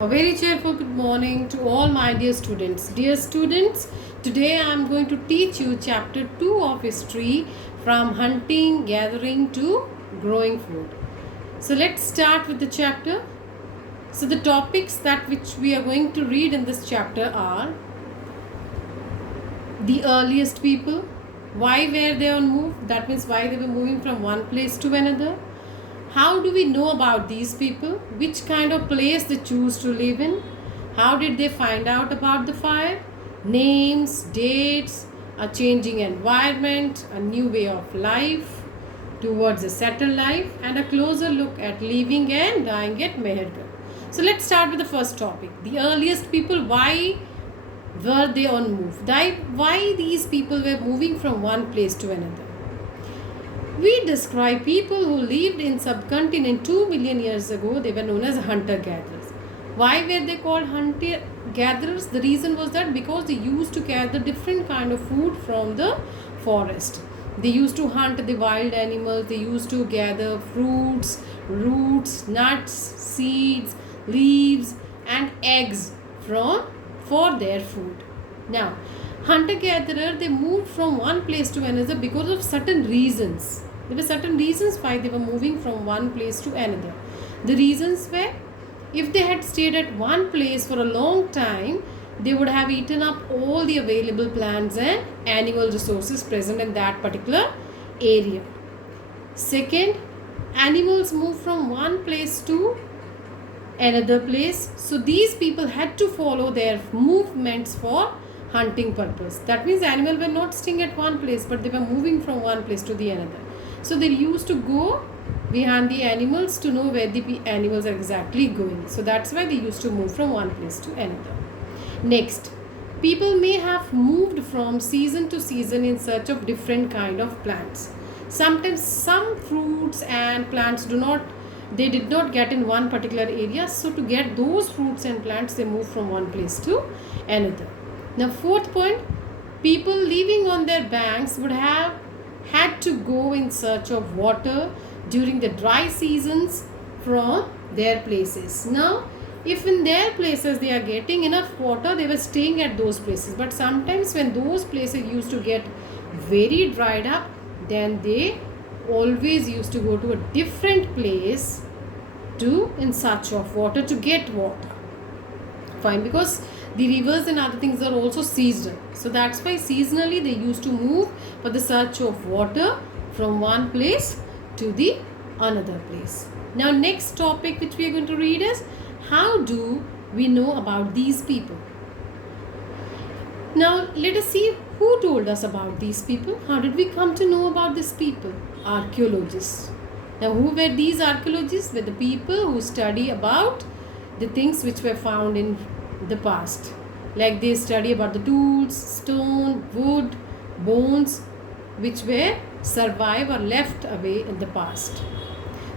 A very cheerful good morning to all my dear students. Dear students, today I am going to teach you chapter 2 of history from hunting, gathering to growing food. So let's start with the chapter. So the topics that which we are going to read in this chapter are the earliest people, why were they on move, that means why they were moving from one place to another. How do we know about these people? Which kind of place they choose to live in? How did they find out about the fire? Names, dates, a changing environment, a new way of life towards a settled life, and a closer look at living and dying at Mehergarh. So let's start with the first topic. The earliest people, why were they on move? Why these people were moving from one place to another? We describe people who lived in subcontinent 2 million years ago. They were known as hunter-gatherers. Why were they called hunter-gatherers? The reason was that because they used to gather different kind of food from the forest. They used to hunt the wild animals. They used to gather fruits, roots, nuts, seeds, leaves and eggs for their food. Now, hunter-gatherer, they moved from one place to another because of certain reasons. There were certain reasons why they were moving from one place to another. The reasons were, if they had stayed at one place for a long time, they would have eaten up all the available plants and animal resources present in that particular area. Second, animals move from one place to another place. So these people had to follow their movements for hunting purpose. That means animals were not staying at one place, but they were moving from one place to the another. So they used to go behind the animals to know where the animals are exactly going. So that's why they used to move from one place to another. Next, people may have moved from season to season in search of different kind of plants. Sometimes some fruits and plants they did not get in one particular area. So to get those fruits and plants, they move from one place to another. Now, fourth point, people living on their banks would have had to go in search of water during the dry seasons from their places. Now, if in their places they are getting enough water, they were staying at those places. But sometimes when those places used to get very dried up, then they always used to go to a different place in search of water to get water. Fine, because the rivers and other things are also seasonal. So that's why seasonally they used to move for the search of water from one place to the another place. Now, next topic which we are going to read is, how do we know about these people? Now, let us see who told us about these people. How did we come to know about these people? Archaeologists. Now, who were these archaeologists? Were the people who study about the things which were found in the past. Like they study about the tools, stone, wood, bones, which were survived or left away in the past.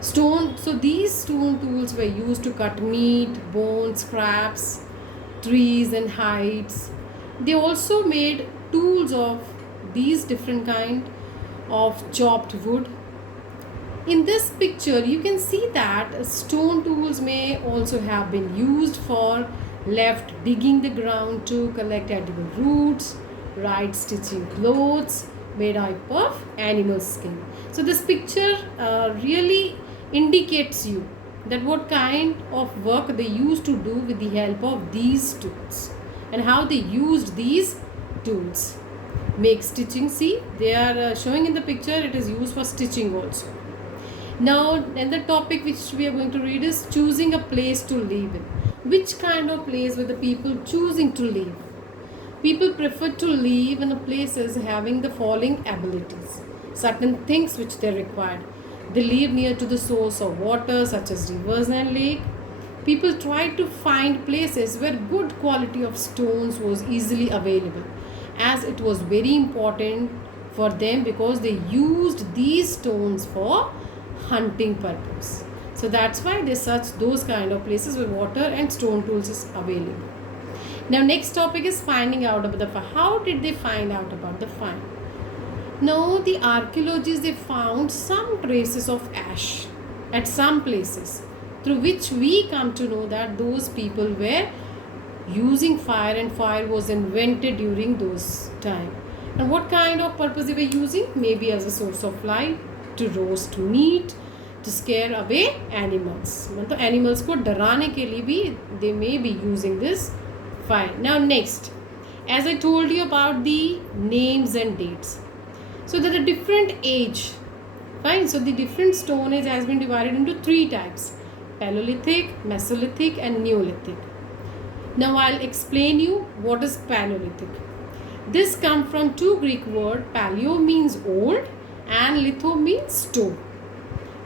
So these stone tools were used to cut meat, bones, scraps, trees and hides. They also made tools of these different kind of chopped wood. In this picture, you can see that stone tools may also have been used for left digging the ground to collect edible roots, right stitching clothes made out of animal skin. So this picture really indicates you that what kind of work they used to do with the help of these tools and how they used these tools. Make stitching, see they are showing in the picture, it is used for stitching also. Now, and the topic which we are going to read is choosing a place to live in. Which kind of place were the people choosing to live? People prefer to live in places having the following abilities. Certain things which they required. They live near to the source of water such as rivers and lake. People tried to find places where good quality of stones was easily available, as it was very important for them because they used these stones for hunting purpose. So that's why they search those kind of places where water and stone tools is available. Now, next topic is finding out about the fire. How did they find out about the fire? Now, the archaeologists, they found some traces of ash at some places through which we come to know that those people were using fire, and fire was invented during those time. And what kind of purpose they were using? Maybe as a source of light, to roast meat, to scare away animals. मतलब animals को डराने के लिए भी they may be using this fire. Now next, as I told you about the names and dates, so there are different age. Fine. So the different stone age has been divided into three types: Paleolithic, Mesolithic, and Neolithic. Now I'll explain you what is Paleolithic. This comes from two Greek words. Paleo means old and litho means stone.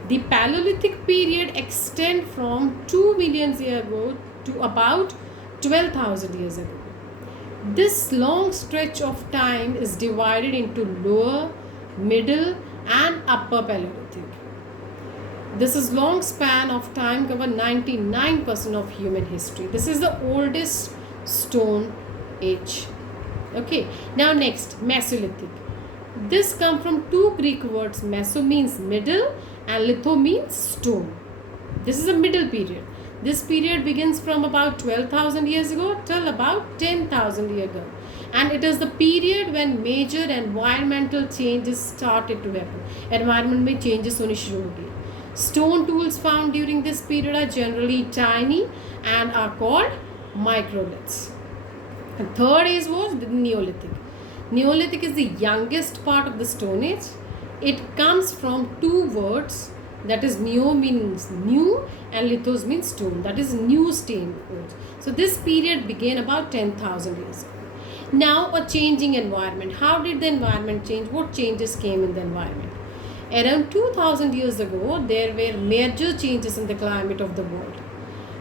The Paleolithic period extends from 2 million years ago to about 12,000 years ago. This long stretch of time is divided into lower, middle, and upper Paleolithic. This is long span of time cover 99% of human history. This is the oldest stone age. Okay, now next, Mesolithic. This comes from two Greek words. Meso means middle and litho means stone. This is a middle period. This period begins from about 12,000 years ago till about 10,000 years ago. And it is the period when major environmental changes started to happen. Environment में changes होने शुरू हो गए. Stone tools found during this period are generally tiny and are called microliths. And third age was the Neolithic. Neolithic is the youngest part of the Stone Age. It comes from two words, that is neo means new and lithos means stone, that is new stone age. So this period began about 10,000 years ago. Now a changing environment. How did the environment change? What changes came in the environment? Around 2,000 years ago, there were major changes in the climate of the world,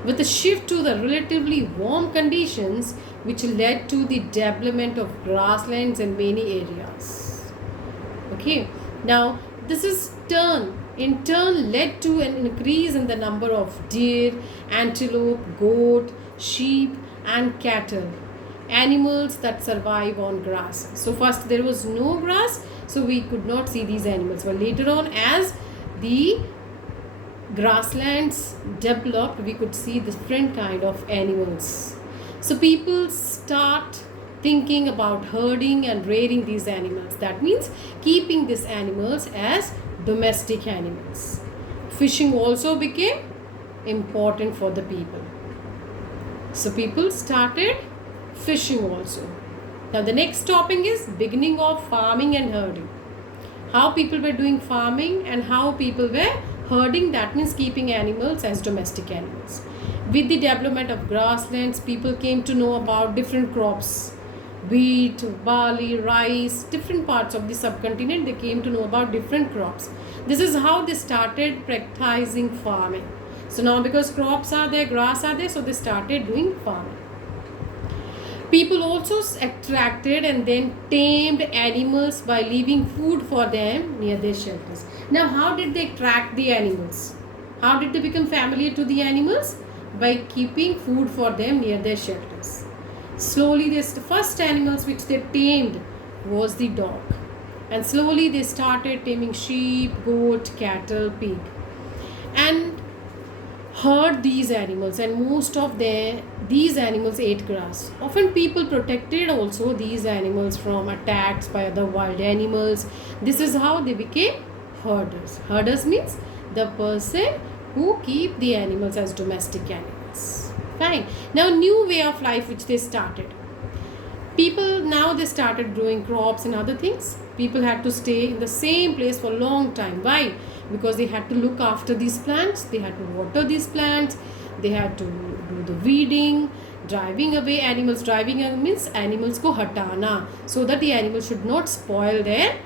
with a shift to the relatively warm conditions, which led to the development of grasslands in many areas. Okay, now this is in turn led to an increase in the number of deer, antelope, goat, sheep, and cattle, animals that survive on grass. So first there was no grass, so we could not see these animals, but later on, as the grasslands developed, we could see different kind of animals. So people start thinking about herding and rearing these animals. That means keeping these animals as domestic animals. Fishing also became important for the people. So people started fishing also. Now the next topic is beginning of farming and herding. How people were doing farming and how people were herding, that means keeping animals as domestic animals. With the development of grasslands, people came to know about different crops, wheat, barley, rice, different parts of the subcontinent. They came to know about different crops. This is how they started practicing farming. So now because crops are there, grass are there, so they started doing farming. People also attracted and then tamed animals by leaving food for them near their shelters. Now, how did they attract the animals? How did they become familiar to the animals? By keeping food for them near their shelters. Slowly, the first animals which they tamed was the dog. And slowly they started taming sheep, goat, cattle, pig. And herd these animals, and most of these animals ate grass. Often people protected also these animals from attacks by other wild animals. This is how they became herders. Herders means the person who keep the animals as domestic animals. Fine. Now new way of life which they started. People now they started growing crops and other things. People had to stay in the same place for a long time. Why? Because they had to look after these plants, they had to water these plants, they had to do the weeding, driving away animals. Driving away means animals ko hatana, so that the animals should not spoil their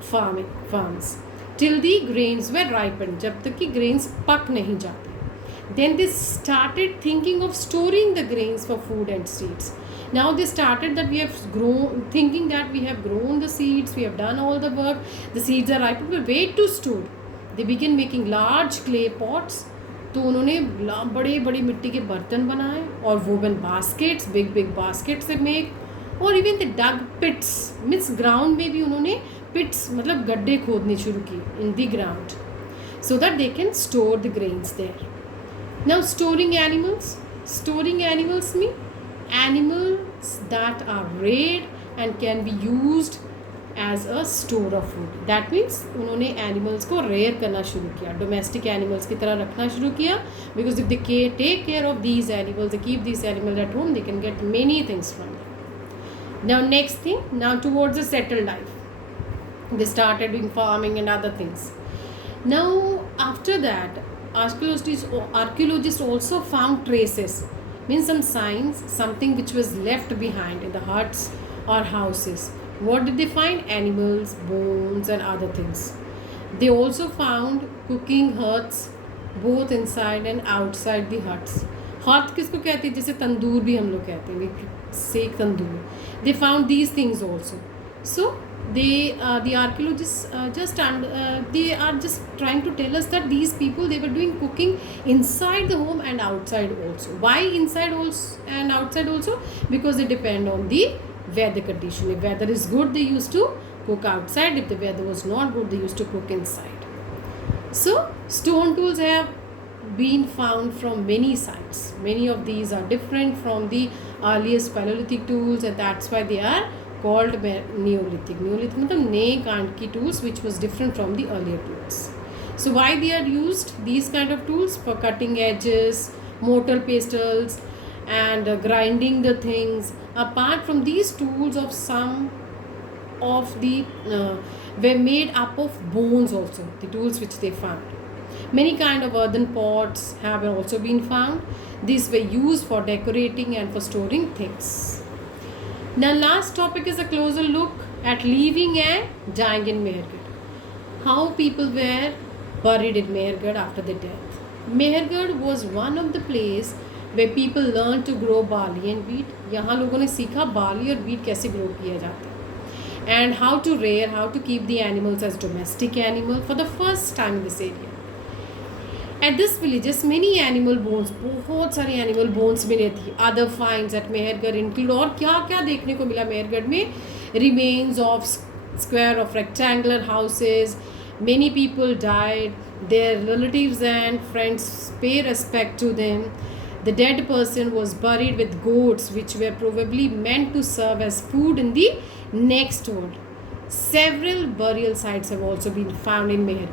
farms till the grains were ripened, jab tak ki grains pak nahi jate. Then they started thinking of storing the grains for food and seeds. Now they started that we have grown, thinking that we have grown the seeds, we have done all the work, the seeds are ripe, but where to store? They began making large clay pots. तो उन्होंने बड़े बड़े मिट्टी के बर्तन बनाए और woven baskets, big baskets they make, और even they dug pits, means ground में भी उन्होंने pits मतलब गड्ढे खोदने शुरू किए in the ground, so that they can store the grains there. Now, storing animals. Storing animals mean animals that are reared and can be used as a store of food. That means उन्होंने animals को rear करना शुरू किया, domestic animals की तरह रखना शुरू किया. Because if they take care of these animals, they keep these animals at home, they can get many things from them. Now next thing, now towards a settled life, they started doing farming and other things. Now after that, archaeologists also found traces, means some signs, something which was left behind in the huts or houses. What did they find? Animals, bones and other things. They also found cooking huts both inside and outside the huts. हट किसको कहते हैं? जैसे तंदूर भी हम लोग कहते हैं, सेक तंदूर. They found these things also. So the archaeologists they are just trying to tell us that these people, they were doing cooking inside the home and outside also. Why inside also and outside also? Because they depend on the weather condition. If weather is good, they used to cook outside. If the weather was not good, they used to cook inside. So stone tools have been found from many sites. Many of these are different from the earliest Paleolithic tools, and that's why they are called Neolithic. Neolithic मतलब नए कांड की tools which was different from the earlier tools. So why they are used these kind of tools? For cutting edges, mortar pestles, and grinding the things. Apart from these tools, of some of the were made up of bones also, the tools which they found. Many kind of earthen pots have also been found. These were used for decorating and for storing things. Now last topic is a closer look at living and dying in Mehergarh. How people were buried in Mehergarh after their death. Mehergarh was one of the place where people learned to grow barley and wheat. यहाँ लोगों ने सीखा barley और wheat कैसे grow किया जाता है, and how to rear, how to keep the animals as domestic animal for the first time in this area. At this villages, many animal bones, बहुत सारे animal bones मिले थी. Other finds at Mehergarh include, और क्या क्या देखने को मिला मेहरगढ़ में? Remains of square of rectangular houses. Many people died. Their relatives and friends pay respect to them. The dead person was buried with goats, which were probably meant to serve as food in the next world. Several burial sites have also been found in Mehergarh.